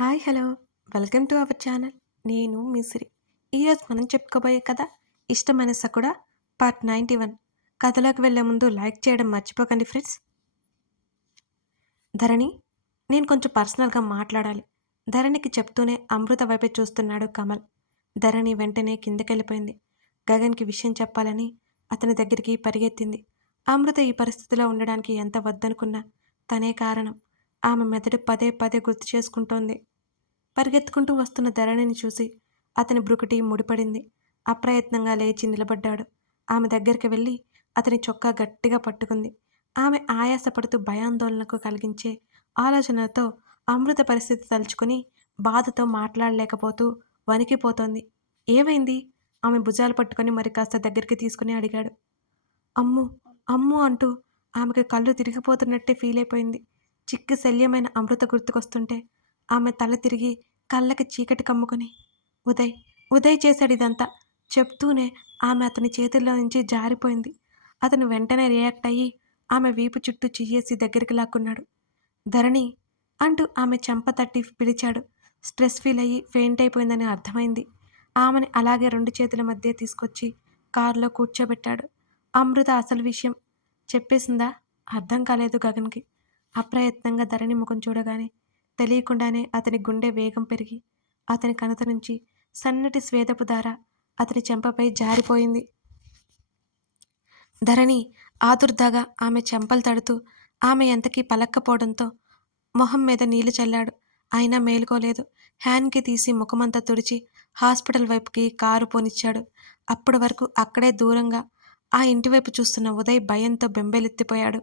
Hi hello welcome to our channel. నేను మిసిరి. ఈరోజు మనం చెప్పుకోబోయే కథ ఇష్టమైన సకుడ పార్ట్ 91. కథలోకి వెళ్ళే ముందు లైక్ చేయడం మర్చిపోకండి ఫ్రెండ్స్. ధరణి, నేను కొంచెం పర్సనల్గా మాట్లాడాలి. ధరణికి చెప్తూనే అమృత వైపే చూస్తున్నాడు కమల్. ధరణి వెంటనే కిందకెళ్ళిపోయింది. గగన్కి విషయం చెప్పాలని అతని దగ్గరికి పరిగెత్తింది. అమృత ఈ పరిస్థితిలో ఉండడానికి ఎంత వద్దనుకున్నా తనే కారణం. ఆమె మెదడు పదే పదే గుర్తు చేసుకుంటోంది. పరిగెత్తుకుంటూ వస్తున్న ధరణిని చూసి అతని బ్రుకుటి ముడిపడింది. అప్రయత్నంగా లేచి నిలబడ్డాడు. ఆమె దగ్గరికి వెళ్ళి అతని చొక్కా గట్టిగా పట్టుకుంది. ఆమె ఆయాసపడుతూ భయాందోళనకు కలిగించే ఆలోచనలతో అమృత పరిస్థితి తలుచుకుని బాధతో మాట్లాడలేకపోతూ వణికిపోతోంది. ఏమైంది? ఆమె భుజాలు పట్టుకొని మరి కాస్త దగ్గరికి తీసుకుని అడిగాడు. అమ్ము అమ్ము అంటూ ఆమెకు కళ్ళు తిరిగిపోతున్నట్టే ఫీల్ అయిపోయింది. చిక్కి శల్యమైన అమృత గుర్తుకొస్తుంటే ఆమె తల తిరిగి కళ్ళకి చీకటి కమ్ముకొని, ఉదయ్ ఉదయ్ చేశాడిదంతా చెప్తూనే ఆమె అతని చేతుల్లో నుంచి జారిపోయింది. అతను వెంటనే రియాక్ట్ అయ్యి ఆమె వీపు చుట్టూ చెయ్యేసి దగ్గరికి లాక్కున్నాడు. ధరణి అంటూ ఆమె చెంప తట్టి పిలిచాడు. స్ట్రెస్ ఫీల్ అయ్యి ఫెయింట్ అయిపోయిందని అర్థమైంది. ఆమెని అలాగే రెండు చేతుల మధ్య తీసుకొచ్చి కారులో కూర్చోబెట్టాడు. అమృత అసలు విషయం చెప్పేసిందా? అర్థం కాలేదు గగన్కి. అప్రయత్నంగా ధరణి ముఖం చూడగానే తెలియకుండానే అతని గుండె వేగం పెరిగి అతని కణత నుంచి సన్నటి స్వేదపు దార అతని చెంపపై జారిపోయింది. ధరణి ఆదుర్దాగా ఆమె చెంపలు తడుతూ ఆమె ఎంతకీ పలక్కపోవడంతో మొహం మీద నీళ్లు చల్లాడు. అయినా మేలుకోలేదు. హ్యాండ్కి తీసి ముఖమంతా తుడిచి హాస్పిటల్ వైపుకి కారు పోనిచ్చాడు. అప్పటి వరకు అక్కడే దూరంగా ఆ ఇంటివైపు చూస్తున్న ఉదయ్ భయంతో బెంబేలెత్తిపోయాడు.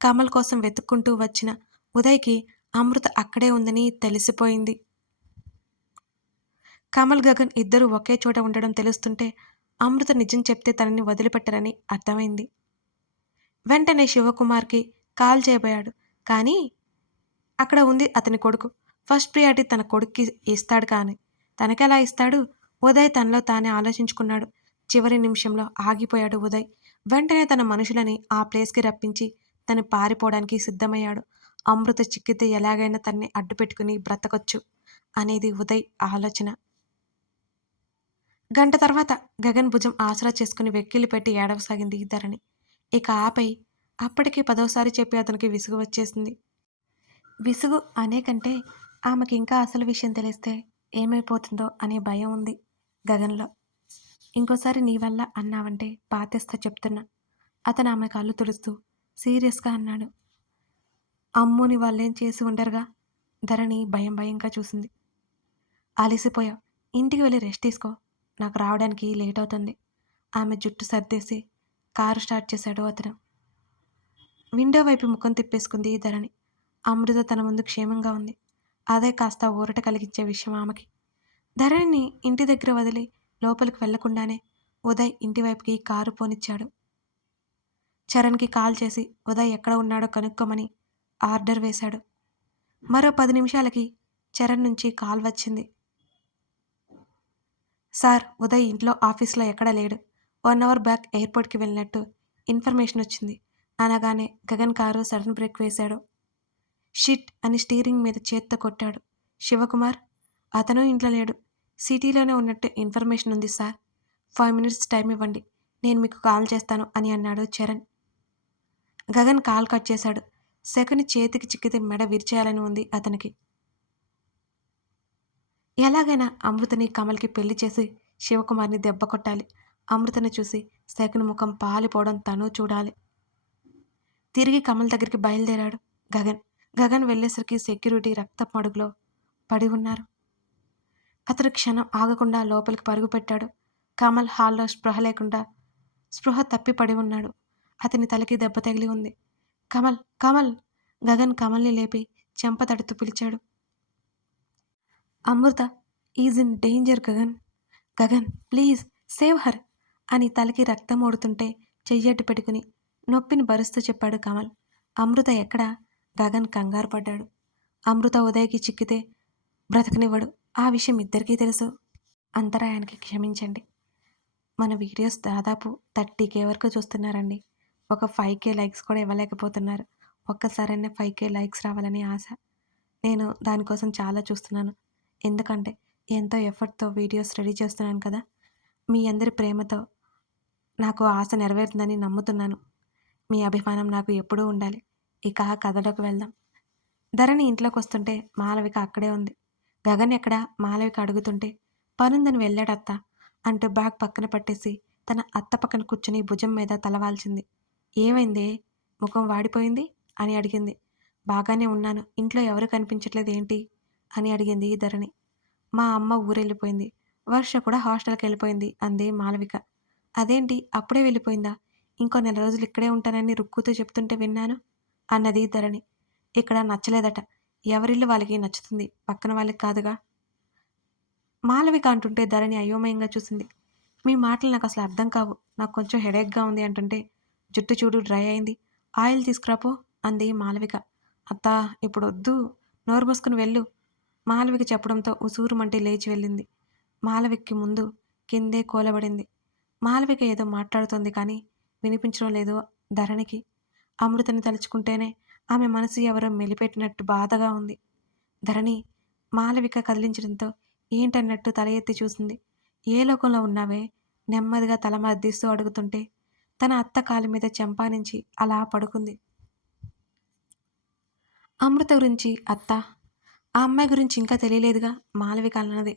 కమల్ కోసం వెతుక్కుంటూ వచ్చిన ఉదయ్కి అమృత అక్కడే ఉందని తెలిసిపోయింది. కమల్, గగన్ ఇద్దరూ ఒకే చోట ఉండడం తెలుస్తుంటే అమృత నిజం చెప్తే తనని వదిలిపెట్టరని అర్థమైంది. వెంటనే శివకుమార్కి కాల్ చేయబోయాడు. కానీ అక్కడ ఉంది అతని కొడుకు. ఫస్ట్ ప్రియారిటీ తన కొడుక్కి ఇస్తాడు. కానీ తనకెలా ఇస్తాడు? ఉదయ్ తనలో తానే ఆలోచించుకున్నాడు. చివరి నిమిషంలో ఆగిపోయాడు ఉదయ్. వెంటనే తన మనుషులని ఆ ప్లేస్కి రప్పించి తను పారిపోవడానికి సిద్ధమయ్యాడు. అమృత చిక్కితే ఎలాగైనా తన్ని అడ్డుపెట్టుకుని బ్రతకొచ్చు అనేది ఉదయ్ ఆలోచన. గంట తర్వాత గగన్ భుజం ఆసరా చేసుకుని వెక్కిలి పెట్టి ఏడవసాగింది ధరణి. ఇక ఆపై అప్పటికి 10వసారి చెప్పి అతనికి విసుగు వచ్చేసింది. విసుగు అనే కంటే ఆమెకి ఇంకా అసలు విషయం తెలిస్తే ఏమైపోతుందో అనే భయం ఉంది గగన్లో. ఇంకోసారి నీ వల్ల అన్నావంటే పాతేస్తా చెప్తున్నా. అతను ఆమె కళ్ళు తుడుస్తూ సీరియస్గా అన్నాడు. అమ్ముని వాళ్ళేం చేసి ఉండరుగా? ధరణి భయం భయంగా చూసింది. అలసిపోయావు, ఇంటికి వెళ్ళి రెస్ట్ తీసుకో. నాకు రావడానికి లేట్ అవుతుంది. ఆమె జుట్టు సర్దేసి కారు స్టార్ట్ చేశాడు అతను. విండో వైపు ముఖం తిప్పేసుకుంది ధరణి. అమృత తన ముందు క్షేమంగా ఉంది. అదే కాస్త ఊరట కలిగించే విషయం ఆమెకి. ధరణిని ఇంటి దగ్గర వదిలి లోపలికి వెళ్లకుండానే ఉదయ్ ఇంటివైపుకి కారు పోనిచ్చాడు. చరణ్కి కాల్ చేసి ఉదయ్ ఎక్కడ ఉన్నాడో కనుక్కోమని ఆర్డర్ వేశాడు. మరో 10 నిమిషాలకి చరణ్ నుంచి కాల్ వచ్చింది. సార్, ఉదయ్ ఇంట్లో ఆఫీస్లో ఎక్కడా లేడు. 1 అవర్ బ్యాక్ ఎయిర్పోర్ట్కి వెళ్ళినట్టు ఇన్ఫర్మేషన్ వచ్చింది అనగానే గగన్ కారు సడన్ బ్రేక్ వేశాడు. షిట్ అని స్టీరింగ్ మీద చేత్తో కొట్టాడు. శివకుమార్, అతను ఇంట్లో లేడు. సిటీలోనే ఉన్నట్టు ఇన్ఫర్మేషన్ ఉంది సార్. 5 మినిట్స్ టైం ఇవ్వండి, నేను మీకు కాల్ చేస్తాను అని అన్నాడు చరణ్. గగన్ కాల్ కట్ చేశాడు. శకుని చేతికి చిక్కితే మెడ విరిచేయాలని ఉంది అతనికి. ఎలాగైనా అమృతని కమల్కి పెళ్లి చేసి శివకుమార్ని దెబ్బ కొట్టాలి. అమృతని చూసి శకుని ముఖం పాలిపోవడం తను చూడాలి. తిరిగి కమల్ దగ్గరికి బయలుదేరాడు గగన్. గగన్ వెళ్ళేసరికి సెక్యూరిటీ రక్తపు మడుగులో పడి ఉన్నారు. అతడు క్షణం ఆగకుండా లోపలికి పరుగు పెట్టాడు. కమల్ హాల్లో స్పృహ తప్పి పడి ఉన్నాడు. అతని తలకి దెబ్బ తగిలి ఉంది. కమల్, కమల్! గగన్ కమల్ని లేపి చెంప తడుతూ పిలిచాడు. Amrita is in danger Gagan. Gagan please save her అని తలకి రక్తం ఓడుతుంటే చెయ్యట్టు పెట్టుకుని నొప్పిని భరుస్తూ చెప్పాడు కమల్. అమృత ఎక్కడా? గగన్ కంగారు పడ్డాడు. అమృత ఉదయ్కి చిక్కితే బ్రతకనివ్వడు. ఆ విషయం ఇద్దరికీ తెలుసు. అంతరాయానికి క్షమించండి. మన వీడియోస్ దాదాపు 30K వరకు చూస్తున్నారండి. ఒక 5K లైక్స్ కూడా ఇవ్వలేకపోతున్నారు. ఒక్కసారైనా 5K లైక్స్ రావాలని ఆశ. నేను దానికోసం చాలా చూస్తున్నాను. ఎందుకంటే ఎంతో ఎఫర్ట్‌తో వీడియోస్ రెడీ చేస్తున్నాను కదా! మీ అందరి ప్రేమతో నాకు ఆశ నెరవేరుతుందని నమ్ముతున్నాను. మీ అభిమానం నాకు ఎప్పుడూ ఉండాలి. ఇక కథలోకి వెళ్దాం. ధరణి ఇంట్లోకొస్తుంటే మాలవిక అక్కడే ఉంది. గగన్ ఎక్కడా? మాలవిక అడుగుతుంటే, పనుందని వెళ్ళాడత్తా అంటూ బ్యాగ్ పక్కన పట్టేసి తన అత్త పక్కన కూర్చుని భుజం మీద తలవాల్చింది. ఏమైందే? ముఖం వాడిపోయింది? అని అడిగింది. బాగానే ఉన్నాను. ఇంట్లో ఎవరు కనిపించట్లేదేంటి? అని అడిగింది ధరణి. మా అమ్మ ఊరెళ్ళిపోయింది. వర్ష కూడా హాస్టల్‌కెళ్ళిపోయింది అంది మాలవిక. అదేంటి అప్పుడే వెళ్ళిపోయిందా? ఇంకో నెల రోజులు ఇక్కడే ఉంటానని రుక్కుతూ చెప్తుంటే విన్నాను అన్నది ధరణి. ఇక్కడ నచ్చలేదట. ఎవరిల్లు వాళ్ళకి నచ్చుతుంది. పక్కన వాళ్ళకి కాదుగా. మాలవిక అంటుంటే ధరణి అయోమయంగా చూసింది. మీ మాటలు నాకసలు అర్థం కావు. నాకు కొంచెం హెడేక్‌గా ఉంది అంటుంటే, జుట్టు చూడు డ్రై అయింది. ఆయిల్ తీసుకురాపో అంది మాలవిక. అత్తా ఇప్పుడొద్దు. నోరు మూసుకొని వెళ్ళు. మాలవిక చెప్పడంతో ఉసూరుమంటే లేచి వెళ్ళింది. మాలవికకి ముందు కిందే కూలబడింది. మాలవిక ఏదో మాట్లాడుతోంది కానీ వినిపించడం లేదు ధరణికి. అమృతని తలుచుకుంటేనే ఆమె మనసు ఎవరో మెలిపెట్టినట్టు బాధగా ఉంది. ధరణి మాలవిక కదిలించడంతో ఏంటన్నట్టు తల ఎత్తి చూసింది. ఏ లోకంలో ఉన్నావే? నెమ్మదిగా తల మర్దిస్తూ అడుగుతుంటే తన అత్త కాలి మీద చెంపానించి అలా పడుకుంది. అమృత గురించి అత్త, ఆ అమ్మాయి గురించి ఇంకా తెలియలేదుగా మాలవిక అన్నది.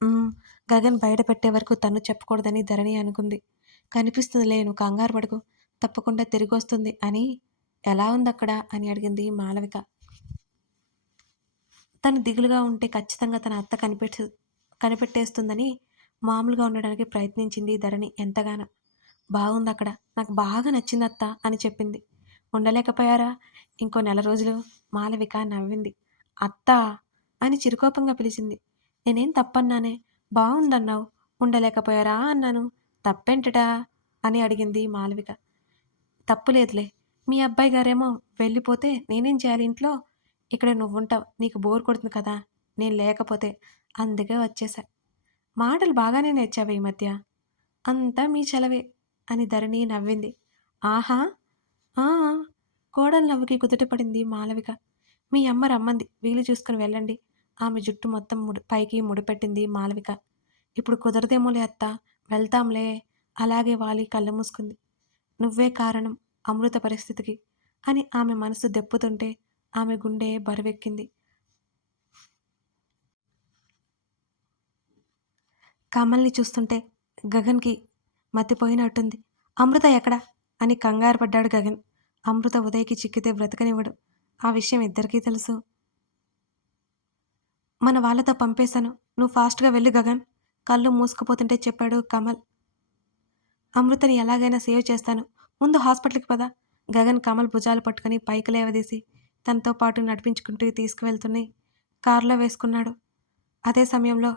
"ఉమ్, గగన్ బయట పెట్టే వరకు తను చెప్పకూడదని ధరణి అనుకుంది. కనిపిస్తుందిలే నువ్వు కంగారు పడకు. తప్పకుండా తిరిగొస్తుంది అని. ఎలా ఉందక్కడ అని అడిగింది మాలవిక. తను దిగులుగా ఉంటే ఖచ్చితంగా తన అత్త కనిపెట్టేస్తుందని మామూలుగా ఉండడానికి ప్రయత్నించింది ధరణి ఎంతగానో. బాగుందక్కడ. నాకు బాగా నచ్చిందత్తా అని చెప్పింది. ఉండలేకపోయారా? ఇంకో నెల రోజులు మాలవిక నవ్వింది. అత్తా అని చిరుకోపంగా పిలిచింది. నేనేం తప్పన్నానే? బావుందన్నావు. ఉండలేకపోయారా అన్నాను. తప్పేంటటా? అని అడిగింది మాలవిక. తప్పులేదులే. మీ అబ్బాయి గారేమో వెళ్ళిపోతే నేనేం చేయాలి ఇంట్లో? ఇక్కడ నువ్వుంటావు. నీకు బోర్ కొడుతుంది కదా! నేను లేకపోతే. అందుకే వచ్చేశా. మాటలు బాగానే నేర్చావే ఈ మధ్య. అంతా మీ చలవే అని ధరణి నవ్వింది. ఆహా! ఆ! కోడలి నవ్వుకి కుదుటపడింది మాలవిక. మీ అమ్మ రమ్మంది. వీలు చూసుకుని వెళ్ళండి. ఆమె జుట్టు మొత్తం పైకి ముడిపెట్టింది మాలవిక. ఇప్పుడు కుదరదేమోలే అత్తా. వెళ్తాంలే. అలాగే వాలి కళ్ళు మూసుకుంది. నువ్వే కారణం అమృత పరిస్థితికి అని ఆమె మనసు దెప్పుతుంటే ఆమె గుండె బరువెక్కింది. కమల్ని చూస్తుంటే గగన్‌కి మతిపోయినట్టుంది. అమృత ఎక్కడ? అని కంగారు పడ్డాడు గగన్. అమృత ఉదయ్‌కి చిక్కితే బ్రతకనివ్వడు. ఆ విషయం ఇద్దరికీ తెలుసు. మన వాళ్ళతో పంపేశాను. నువ్వు ఫాస్ట్‌గా వెళ్ళు గగన్. కళ్ళు మూసుకుపోతుంటే చెప్పాడు కమల్. అమృతని ఎలాగైనా సేవ్ చేస్తాను. ముందు హాస్పిటల్‌కి పద. గగన్ కమల్ భుజాలు పట్టుకుని పైకి లేవదీసి తనతో పాటు నడిపించుకుంటూ తీసుకువెళ్తూనే కారులో వేసుకున్నాడు. అదే సమయంలో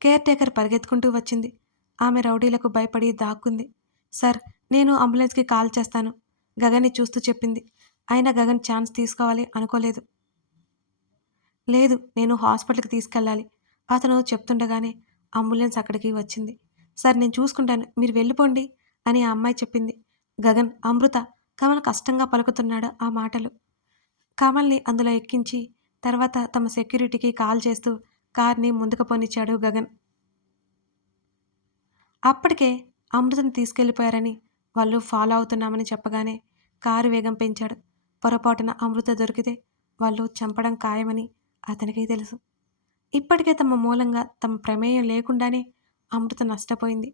కేర్ టేకర్ పరిగెత్తుకుంటూ వచ్చింది. ఆమె రౌడీలకు భయపడి దాక్కుంది. సార్ నేను అంబులెన్స్‌కి కాల్ చేస్తాను. గగన్‌ని చూస్తూ చెప్పింది. అయినా గగన్ ఛాన్స్ తీసుకోవాలి అనుకోలేదు. లేదు నేను హాస్పిటల్‌కి తీసుకెళ్ళాలి. అతను చెప్తుండగానే అంబులెన్స్ అక్కడికి వచ్చింది. సార్ నేను చూసుకుంటాను. మీరు వెళ్ళిపోండి అని ఆ అమ్మాయి చెప్పింది. గగన్, అమృత, కమల్ కష్టంగా పలుకుతున్నాడు ఆ మాటలు. కమల్‌ని అందులో ఎక్కించి తర్వాత తమ సెక్యూరిటీకి కాల్ చేస్తూ కార్‌ని ముందుకు పోనిచ్చాడు గగన్. అప్పటికే అమృతని తీసుకెళ్ళిపోయారని వాళ్ళు ఫాలో అవుతున్నామని చెప్పగానే కారు వేగం పెంచాడు. పొరపాటున అమృత దొరికితే వాళ్ళు చంపడం ఖాయమని అతనికి తెలుసు. ఇప్పటికే తమ మూలంగా తమ ప్రమేయం లేకుండానే అమృత నష్టపోయింది.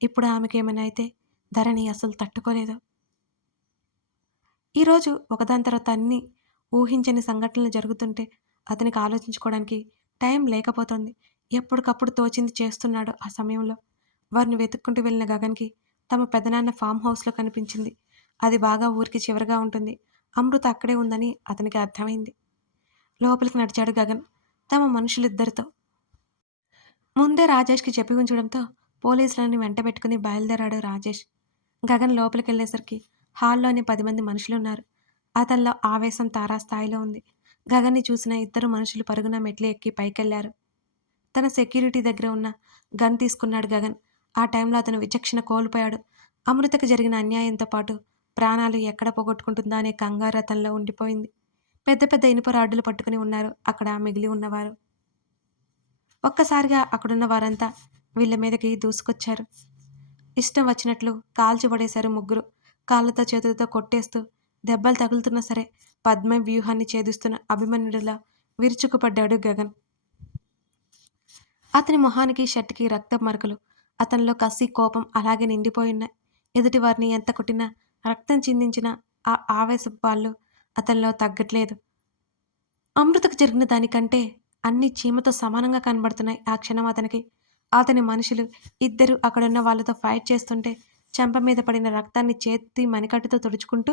ఇప్పుడు ఆమెకేమైనా అయితే ధరణి అసలు తట్టుకోలేదు. ఈరోజు ఒకదాని తర్వాత అన్నీ ఊహించని సంఘటనలు జరుగుతుంటే అతనికి ఆలోచించుకోవడానికి టైం లేకపోతుంది. ఎప్పటికప్పుడు తోచింది చేస్తున్నాడు ఆ సమయంలో. వారిని వెతుక్కుంటూ వెళ్ళిన గగన్‌కి తమ పెదనాన్న ఫామ్ హౌస్‌లో కనిపించింది. అది బాగా ఊరికి చివరగా ఉంటుంది. అమృత అక్కడే ఉందని అతనికి అర్థమైంది. లోపలికి నడిచాడు గగన్ తమ మనుషులిద్దరితో. ముందే రాజేష్‌కి చెప్పి ఉంచడంతో పోలీసులని వెంటబెట్టుకుని బయలుదేరాడు రాజేష్. గగన్ లోపలికెళ్ళేసరికి హాల్లోని 10 మంది మనుషులున్నారు. అతనిలో ఆవేశం తారాస్థాయిలో ఉంది. గగన్‌ని చూసిన ఇద్దరు మనుషులు పరుగున మెట్లు ఎక్కి పైకెళ్లారు. తన సెక్యూరిటీ దగ్గర ఉన్న గన్ తీసుకున్నాడు గగన్. ఆ టైంలో అతను విచక్షణ కోల్పోయాడు. అమృతకు జరిగిన అన్యాయంతో పాటు ప్రాణాలు ఎక్కడ పోగొట్టుకుంటుందా అనే కంగారు అతనిలో ఉండిపోయింది. పెద్ద పెద్ద ఇనుప రాడ్డులు పట్టుకుని ఉన్నారు అక్కడ మిగిలి ఉన్నవారు. ఒక్కసారిగా అక్కడున్న వారంతా వీళ్ళ మీదకి దూసుకొచ్చారు. ఇష్టం వచ్చినట్లు కాల్చిపడేశారు ముగ్గురు. కాళ్ళతో చేతులతో కొట్టేస్తూ దెబ్బలు తగులుతున్నా సరే పద్మ వ్యూహాన్ని ఛేదిస్తున్న అభిమన్యుడిలా విరుచుకుపడ్డాడు గగన్. అతని మొహానికి షర్టుకి రక్తపు మరకలు. అతనిలో కసి కోపం అలాగే నిండిపోయున్నాయి. ఎదుటి వారిని ఎంత కొట్టినా రక్తం చిందించిన ఆ ఆవేశపు వాళ్ళు అతనిలో తగ్గట్లేదు. అమృతకు జరిగిన దానికంటే అన్ని చీమతో సమానంగా కనబడుతున్నాయి ఆ క్షణం అతనికి. అతని మనుషులు ఇద్దరు అక్కడున్న వాళ్ళతో ఫైట్ చేస్తుంటే చెంప మీద పడిన రక్తాన్ని చేతి మణికట్టుతో తుడుచుకుంటూ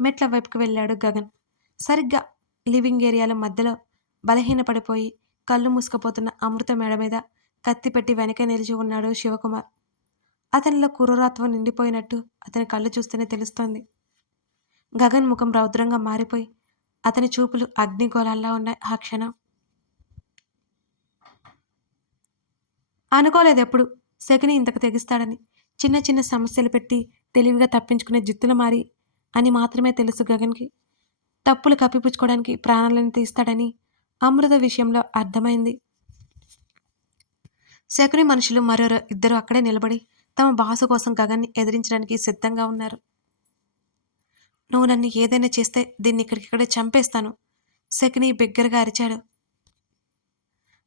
మెట్ల వైపుకు వెళ్ళాడు గగన్. సరిగ్గా లివింగ్ ఏరియాలో మధ్యలో బలహీనపడిపోయి కళ్ళు మూసుకుపోతున్న అమృత మెడ మీద కత్తి పెట్టి వెనకే నిలిచి ఉన్నాడు శివకుమార్. అతనిలో క్రూరత్వం నిండిపోయినట్టు అతని కళ్ళు చూస్తేనే తెలుస్తోంది. గగన్ ముఖం రౌద్రంగా మారిపోయి అతని చూపులు అగ్నిగోళాల్లా ఉన్నాయి ఆ క్షణం. అనుకోలేదెప్పుడు శకుని ఇంతకు తెగిస్తాడని. చిన్న చిన్న సమస్యలు పెట్టి తెలివిగా తప్పించుకునే జిత్తుల మారి అని మాత్రమే తెలుసు గగన్కి. తప్పులు కప్పిపుచ్చుకోవడానికి ప్రాణాలను తీస్తాడని అమృత విషయంలో అర్థమైంది. శకుని మనుషులు మరో ఇద్దరు అక్కడే నిలబడి తమ బాసు కోసం గగన్ని ఎదిరించడానికి సిద్ధంగా ఉన్నారు. నువ్వు నన్ను ఏదైనా చేస్తే దీన్ని ఇక్కడికిక్కడే చంపేస్తాను, శకుని బిగ్గరగా అరిచాడు.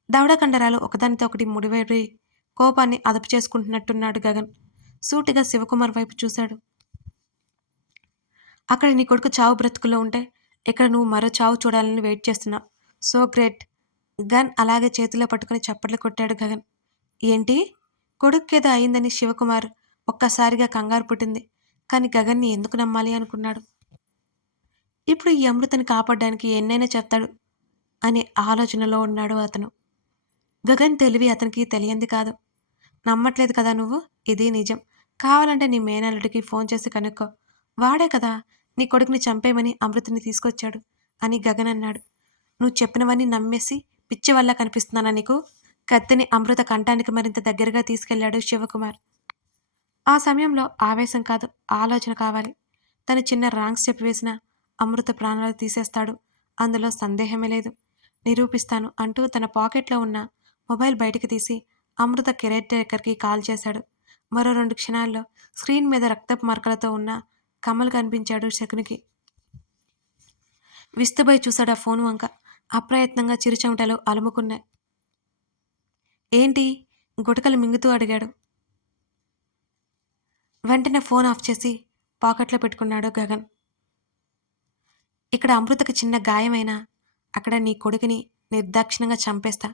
దవడ కండరాలు ఒకదానితో ఒకటి ముడివేడి కోపాన్ని అదుపు చేసుకుంటున్నట్టున్నాడు గగన్. సూటిగా శివకుమార్ వైపు చూశాడు. అక్కడ నీ కొడుకు చావు బ్రతుకుల్లో ఉంటే ఇక్కడ నువ్వు మరో చావు చూడాలని వెయిట్ చేస్తున్నావు. So great. గన్ అలాగే చేతిలో పట్టుకుని చప్పట్లు కొట్టాడు గగన్. ఏంటి? కొడుక్కేదో అయిందని శివకుమార్ ఒక్కసారిగా కంగారు పుట్టింది. కానీ గగన్ని ఎందుకు నమ్మాలి అనుకున్నాడు. ఇప్పుడు ఈ అమృతని కాపాడడానికి ఎన్నైనా చెప్తాడు అనే ఆలోచనలో ఉన్నాడు అతను. గగన్ తెలివి అతనికి తెలియంది కాదు. నమ్మట్లేదు కదా నువ్వు? ఇది నిజం. కావాలంటే నీ మేనల్లుడికి ఫోన్ చేసి కనుక్కో. వాడే కదా నీ కొడుకుని చంపేయమని అమృతని తీసుకొచ్చాడు అని గగన్ అన్నాడు. నువ్వు చెప్పినవన్నీ నమ్మేసి పిచ్చి వల్ల కనిపిస్తున్నానా నీకు? కత్తిని అమృత కంఠానికి మరింత దగ్గరగా తీసుకెళ్లాడు శివకుమార్. ఆ సమయంలో ఆవేశం కాదు, ఆలోచన కావాలి. తను చిన్న రాంగ్స్ చెప్పివేసిన అమృత ప్రాణాలు తీసేస్తాడు, అందులో సందేహమే లేదు. నిరూపిస్తాను అంటూ తన పాకెట్లో ఉన్న మొబైల్ బయటికి తీసి అమృత కెరీర్ టేకర్కి కాల్ చేశాడు. మరో 2 క్షణాల్లో స్క్రీన్ మీద రక్తపు మరకలతో ఉన్న కమల్ కనిపించాడు శకునికి. విస్తుబోయి చూశాడు ఆ ఫోన్ వంక. అప్రయత్నంగా చిరుచెమటలు అలుముకున్నాయి. ఏంటి? గుటకలు మింగుతూ అడిగాడు. వెంటనే ఫోన్ ఆఫ్ చేసి పాకెట్లో పెట్టుకున్నాడు గగన్. ఇక్కడ అమృతకి చిన్న గాయమైనా అక్కడ నీ కొడుకుని నిర్దాక్షిణంగా చంపేస్తా.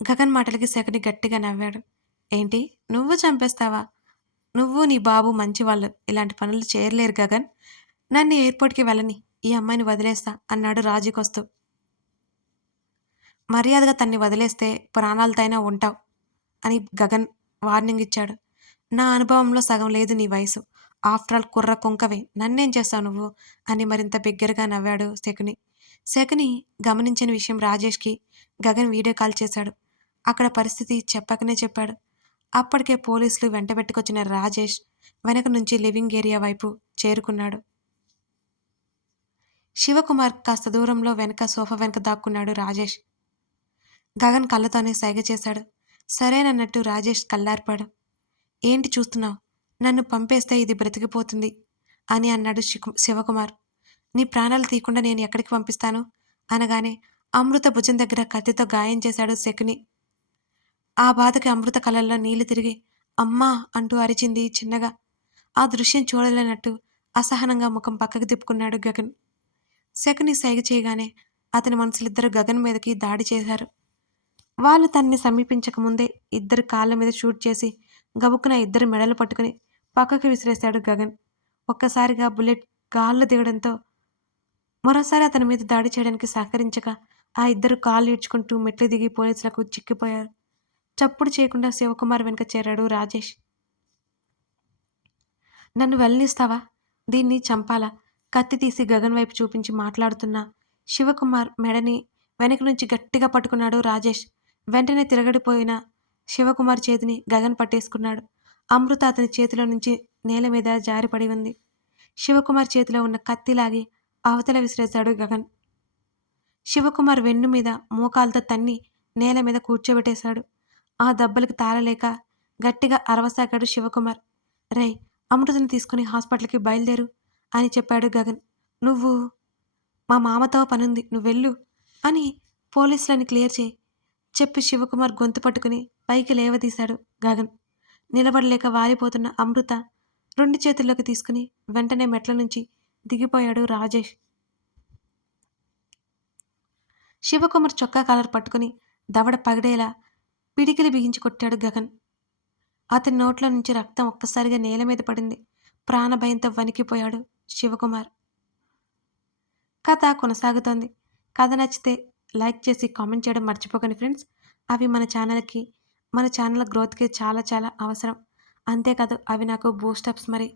గగన్ మాటలకి శకుని గట్టిగా నవ్వాడు. ఏంటి? నువ్వు చంపేస్తావా? నువ్వు నీ బాబు మంచివాళ్ళు ఇలాంటి పనులు చేయలేరు గగన్. నన్ను ఎయిర్పోర్ట్కి వెళ్ళని, ఈ అమ్మాయిని వదిలేస్తా అన్నాడు రాజీకొస్తూ. మర్యాదగా తన్ని వదిలేస్తే ప్రాణాలతైనా ఉంటావు అని గగన్ వార్నింగ్ ఇచ్చాడు. నా అనుభవంలో సగం లేదు నీ వయసు. ఆఫ్టర్ ఆల్ కుర్ర కుంకవే, నన్నేం చేస్తావు నువ్వు అని మరింత బిగ్గరగా నవ్వాడు శకుని. శకుని గమనించిన విషయం రాజేష్కి గగన్ వీడియో కాల్ చేశాడు. అక్కడ పరిస్థితి చెప్పకనే చెప్పాడు. అప్పటికే పోలీసులు వెంటబెట్టుకొచ్చిన రాజేష్ వెనక నుంచి లివింగ్ ఏరియా వైపు చేరుకున్నాడు. శివకుమార్ కాస్త దూరంలో వెనక సోఫా వెనక దాక్కున్నాడు రాజేష్. గగన్ కళ్ళతోనే సైగ చేశాడు. సరేనన్నట్టు రాజేష్ కల్లార్పాడు. ఏంటి చూస్తున్నావు? నన్ను పంపేస్తే ఇది బ్రతికిపోతుంది అని అన్నాడు శివకుమార్. నీ ప్రాణాలు తీయకుండా నేను ఎక్కడికి పంపిస్తాను అనగానే అమృత భుజం దగ్గర కత్తితో గాయం చేశాడు శకుని. ఆ బాధకి అమృత కళ్ళల్లో నీళ్లు తిరిగి అమ్మా అంటూ అరిచింది చిన్నగా. ఆ దృశ్యం చూడలేనట్టు అసహనంగా ముఖం పక్కకు తిప్పుకున్నాడు గగన్. శకుని సైగ చేయగానే అతని మనుషులిద్దరు గగన్ మీదకి దాడి చేశారు. వాళ్ళు తనని సమీపించకముందే ఇద్దరు కాళ్ళ మీద షూట్ చేసి గబుక్కున ఇద్దరు మెడలు పట్టుకుని పక్కకు విసిరేశాడు గగన్. ఒక్కసారిగా బుల్లెట్ గాల్లో దిగడంతో మరోసారి అతని మీద దాడి చేయడానికి సహకరించక ఆ ఇద్దరు కాళ్ళు ఈడ్చుకుంటూ మెట్లు దిగి పోలీసులకు చిక్కిపోయారు. చప్పుడు చేయకుండా శివకుమార్ వెనుక చేరాడు రాజేష్. నన్ను వెళ్ళనిస్తావా? దీన్ని చంపాలా? కత్తి తీసి గగన్ వైపు చూపించి మాట్లాడుతున్న శివకుమార్ మెడని వెనక నుంచి గట్టిగా పట్టుకున్నాడు రాజేష్. వెంటనే తిరగడిపోయిన శివకుమార్ చేతిని గగన్ పట్టేసుకున్నాడు. అమృత అతని చేతిలో నుంచి నేల మీద జారిపడి ఉంది. శివకుమార్ చేతిలో ఉన్న కత్తి లాగి అవతల విసిరేశాడు గగన్. శివకుమార్ వెన్ను మీద మోకాలతో తన్ని నేల మీద కూర్చోబెట్టేశాడు. ఆ దెబ్బలకి తాళలేక గట్టిగా అరవసాగాడు శివకుమార్. రేయ్! అమృతని తీసుకుని హాస్పిటల్‌కి బయలుదేరు అని చెప్పాడు గగన్. నువ్వు మా మామతో పనుంది నువ్వెళ్ళు అని పోలీసులని క్లియర్ చెయి చెప్పి శివకుమార్ గొంతు పట్టుకుని పైకి లేవదీశాడు గగన్. నిలబడలేక వాలిపోతున్న అమృత 2 చేతుల్లోకి తీసుకుని వెంటనే మెట్ల నుంచి దిగిపోయాడు రాజేష్. శివకుమార్ చొక్కా కాలర్ పట్టుకుని దవడ పగిడేలా పిడికిలి బిగించి కొట్టాడు గగన్. అతని నోట్లో నుంచి రక్తం ఒక్కసారిగా నేల మీద పడింది. ప్రాణభయంతో వణికిపోయాడు శివకుమార్. కథ కొనసాగుతోంది. కథ నచ్చితే లైక్ చేసి కామెంట్ చేయడం మర్చిపోకండి ఫ్రెండ్స్. అవి మన ఛానల్ గ్రోత్‌కి చాలా చాలా అవసరం. అంతేకాదు అవి నాకు బూస్టప్స్ మరి.